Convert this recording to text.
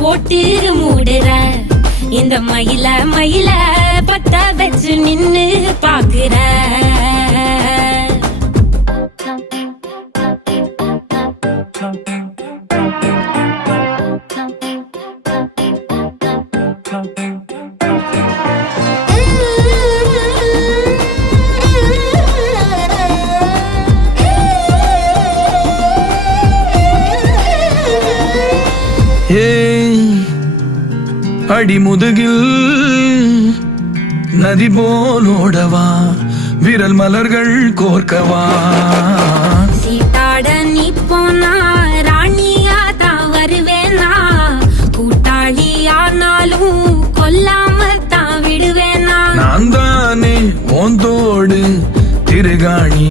போட்டு மூடுற இந்த மயில மயில பத்த வச்சு நின்னு பாக்குற அடிமுதுகில் நதி போலோடவா விரல் மலர்கள் கோர்க்கவா